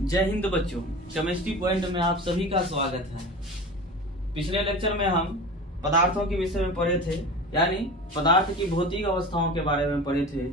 जय हिंद बच्चों, chemistry point में आप सभी का स्वागत है। पिछले लेक्चर में हम पदार्थों के विषय में पढ़े थे, यानी पदार्थ की भौतिक अवस्थाओं के बारे में पढ़े थे।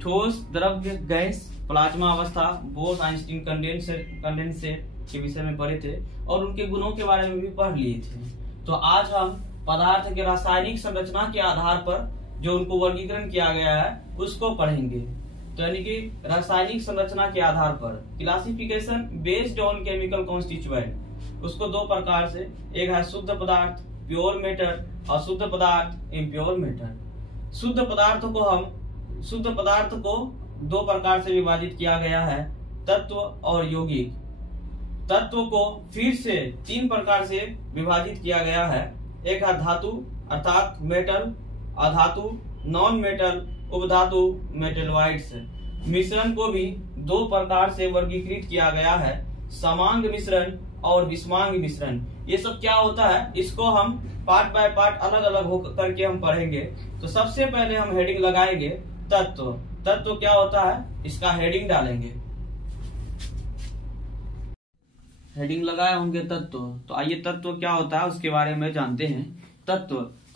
ठोस, द्रव्य, गैस, प्लाज्मा अवस्था, बोस आइंस्टीन कंडेंसेट के विषय में पढ़े थे और उनके गुणों के बारे में भी पढ़ लिए थे। तो आज हम पदार्थ के रासायनिक संरचना के आधार पर जो उनको वर्गीकरण किया गया है उसको पढ़ेंगे। तो यानी कि रासायनिक संरचना के आधार पर classification based on chemical constituent, उसको दो प्रकार से, एक है शुद्ध पदार्थ प्योर मैटर और शुद्ध पदार्थ इम्प्योर मैटर। शुद्ध पदार्थ को दो प्रकार से विभाजित किया गया है, तत्व और यौगिक। तत्व को फिर से तीन प्रकार से विभाजित किया गया है, एक है धातु अर्थात मेटल, अधातु नॉन मेटल, उपधातु मेटलॉइड्स। मिश्रण को भी दो प्रकार से वर्गीकृत किया गया है, समांग मिश्रण और विषमांग मिश्रण। ये सब क्या होता है इसको हम पार्ट बाय पार्ट अलग अलग होकर करके हम पढ़ेंगे। तो सबसे पहले हम हेडिंग लगाएंगे तत्व। तत्व क्या होता है इसका हेडिंग डालेंगे। हेडिंग लगाए होंगे तत्व, तो आइए तत्व क्या होता है उसके बारे में जानते हैं।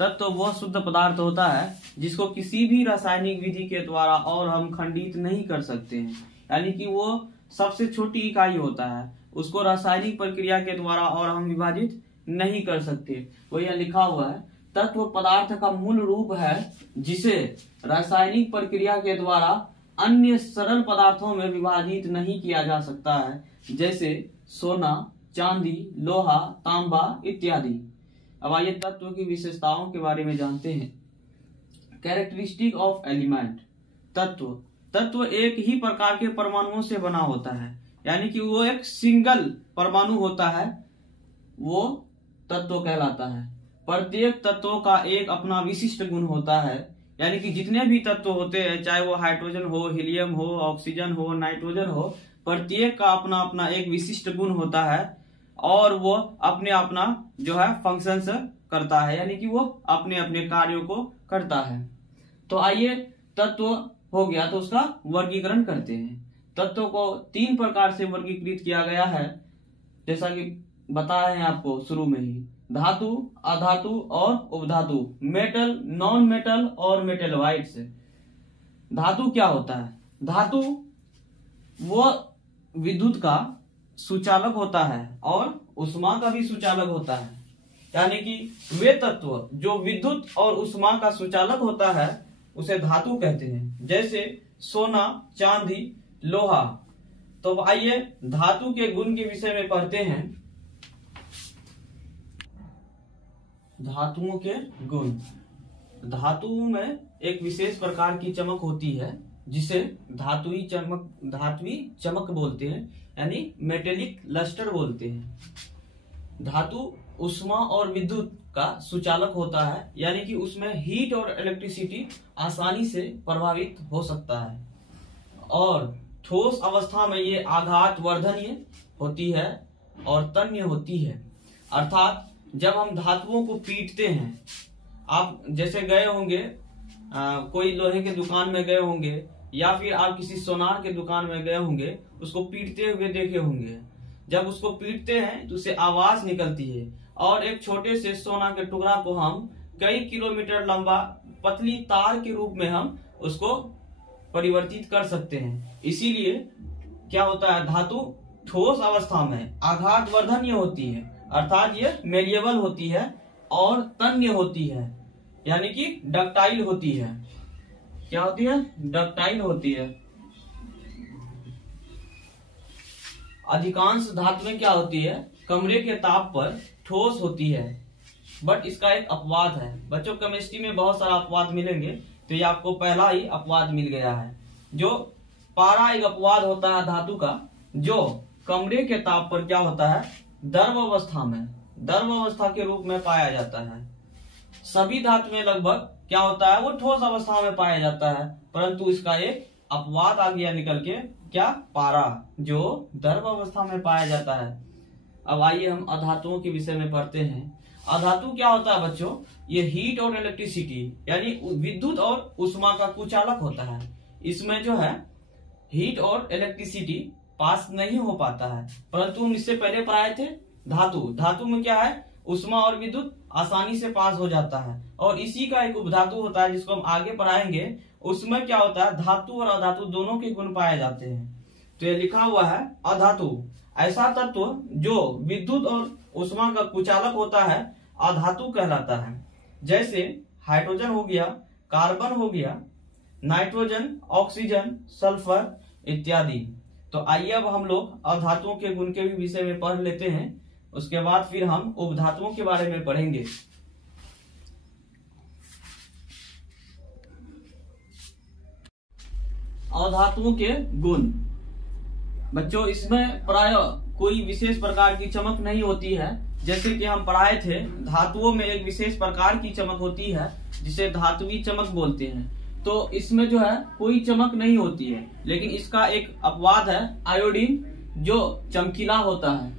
तत्व वह शुद्ध पदार्थ होता है जिसको किसी भी रासायनिक विधि के द्वारा और हम खंडित नहीं कर सकते हैं, यानी कि वो सबसे छोटी इकाई होता है, उसको रासायनिक प्रक्रिया के द्वारा और हम विभाजित नहीं कर सकते। वो यह लिखा हुआ है, तत्व पदार्थ का मूल रूप है जिसे रासायनिक प्रक्रिया के द्वारा अन्य सरल पदार्थों में विभाजित नहीं किया जा सकता है, जैसे सोना, चांदी, लोहा, तांबा इत्यादि। अब आइए तत्व की विशेषताओं के बारे में जानते हैं। Characteristic of element. तत्व एक ही प्रकार के परमाणुओं से बना होता है, यानी कि वो एक सिंगल परमाणु होता है, वो तत्व कहलाता है। प्रत्येक तत्व का एक अपना विशिष्ट गुण होता है, यानी कि जितने भी तत्व होते हैं, चाहे वो हाइड्रोजन हो, हीलियम हो, ऑक्सीजन हो, नाइट्रोजन हो, प्रत्येक का अपना अपना एक विशिष्ट गुण होता है और वो अपने अपना जो है फंक्शंस करता है, यानी कि वो अपने अपने कार्यों को करता है। तो आइए तत्व हो गया तो उसका वर्गीकरण करते हैं। तत्व को तीन प्रकार से वर्गीकृत किया गया है, जैसा कि बताए हैं आपको शुरू में ही, धातु, अधातु और उपधातु, मेटल, नॉन मेटल और मेटलॉइड्स। धातु क्या होता है? धातु वो विद्युत का सुचालक होता है और उष्मा का भी सुचालक होता है, यानी कि वे तत्व जो विद्युत और उष्मा का सुचालक होता है उसे धातु कहते हैं, जैसे सोना, चांदी, लोहा। तो आइए धातु के गुण के विषय में पढ़ते हैं। धातुओं के गुण। धातुओं में एक विशेष प्रकार की चमक होती है जिसे धातुई चमक बोलते हैं, यानी मेटेलिक लस्टर बोलते हैं। धातु उष्मा और विद्युत का सुचालक होता है, यानी कि उसमें हीट और इलेक्ट्रिसिटी आसानी से प्रभावित हो सकता है और ठोस अवस्था में ये आघात वर्धनीय होती है और तन्य होती है। अर्थात जब हम धातुओं को पीटते हैं, आप जैसे गए होंगे कोई लोहे के दुकान में गए होंगे या फिर आप किसी सोनार के दुकान में गए होंगे, उसको पीटते हुए देखे होंगे। जब उसको पीटते हैं तो उससे आवाज निकलती है और एक छोटे से सोना के टुकड़ा को हम कई किलोमीटर लंबा पतली तार के रूप में हम उसको परिवर्तित कर सकते हैं। इसीलिए क्या होता है, धातु ठोस अवस्था में आघात वर्धनीय होती है, अर्थात ये मेलिएबल होती है और तन्य होती है, यानी कि डक्टाइल होती है। क्या होती है? डक्टाइल होती है। अधिकांश धातुएं क्या होती है, कमरे के ताप पर ठोस होती है। बट इसका एक अपवाद है बच्चों, केमिस्ट्री में बहुत सारा अपवाद मिलेंगे, तो ये आपको पहला ही अपवाद मिल गया है। जो पारा एक अपवाद होता है धातु का, जो कमरे के ताप पर क्या होता है, द्रव अवस्था के रूप में पाया जाता है। सभी धातुएं लगभग क्या होता है, वो ठोस अवस्था में पाया जाता है, परंतु इसका एक अपवाद आ गया निकल के, क्या, पारा, जो द्रव अवस्था में पाया जाता है। अब आइए हम अधातुओं के विषय में पढ़ते हैं। अधातु क्या होता है बच्चों, ये हीट और इलेक्ट्रिसिटी यानी विद्युत और उष्मा का कुचालक होता है। इसमें जो है हीट और इलेक्ट्रिसिटी पास नहीं हो पाता है। परंतु हम इससे पहले पढ़ाए थे धातु। धातु में क्या है, ऊष्मा और विद्युत आसानी से पास हो जाता है। और इसी का एक उपधातु होता है जिसको हम आगे पढ़ाएंगे। उसमें क्या होता है, धातु और अधातु दोनों के गुण पाए जाते हैं। तो ये लिखा हुआ है अधातु, ऐसा तत्व जो विद्युत और ऊष्मा का कुचालक होता है, अधातु कहलाता है। जैसे हाइड्रोजन हो गया, कार्बन हो गया, नाइट्रोजन, ऑक्सीजन, सल्फर इत्यादि। तो आइए अब हम लोग अधातुओं के गुण के भी विषय में पढ़ लेते हैं। उसके बाद फिर हम उपधातुओं के बारे में पढ़ेंगे। अधातुओं के गुण बच्चों, इसमें प्राय कोई विशेष प्रकार की चमक नहीं होती है। जैसे कि हम पढ़ाए थे, धातुओं में एक विशेष प्रकार की चमक होती है जिसे धात्विक चमक बोलते हैं। तो इसमें जो है कोई चमक नहीं होती है, लेकिन इसका एक अपवाद है आयोडीन, जो चमकीला होता है।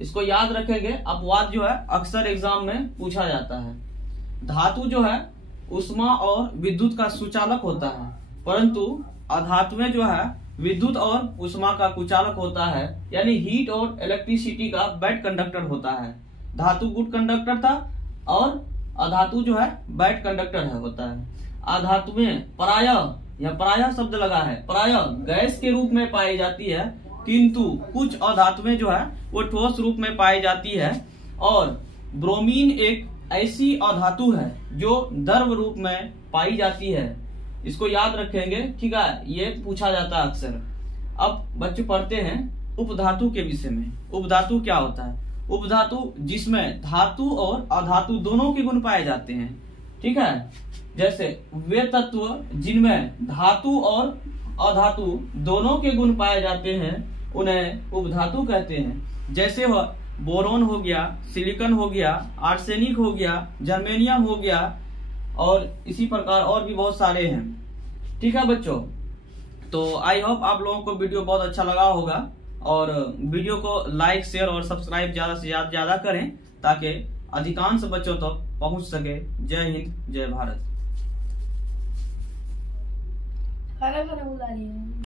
इसको याद रखेंगे, अपवाद जो है अक्सर एग्जाम में पूछा जाता है। धातु जो है ऊष्मा और विद्युत का सुचालक होता है, परंतु अधातुएं जो है विद्युत और ऊष्मा का कुचालक होता है, यानी हीट और इलेक्ट्रिसिटी का बैड कंडक्टर होता है। धातु गुड कंडक्टर था और अधातु जो है बैड कंडक्टर होता है। अधातुएं प्रायः शब्द लगा है, प्रायः गैस के रूप में पाई जाती है, किंतु कुछ अधातुएं जो है वो ठोस रूप में पाई जाती है। और ब्रोमीन एक ऐसी अधातु है जो द्रव रूप में पाई जाती है। इसको याद रखेंगे, ठीक है, ये पूछा जाता है अक्सर। अब बच्चे पढ़ते हैं उपधातु के विषय में। उपधातु क्या होता है? उपधातु जिसमें धातु और अधातु दोनों के गुण पाए जाते हैं, ठीक है। जैसे वे तत्व जिनमें धातु और अधातु दोनों के गुण पाए जाते हैं उन्हें उपधातु कहते हैं। जैसे बोरोन हो गया, सिलिकॉन हो गया, आर्सेनिक हो गया, जर्मेनियम हो गया, और इसी प्रकार और भी बहुत सारे हैं, ठीक है बच्चों। तो आई होप आप लोगों को वीडियो बहुत अच्छा लगा होगा, और वीडियो को लाइक, शेयर और सब्सक्राइब ज्यादा से ज्यादा करें ताकि अधिकांश बच्चों तक पहुंच सके। जय हिंद, जय भारत। खाना बुला रही हूँ।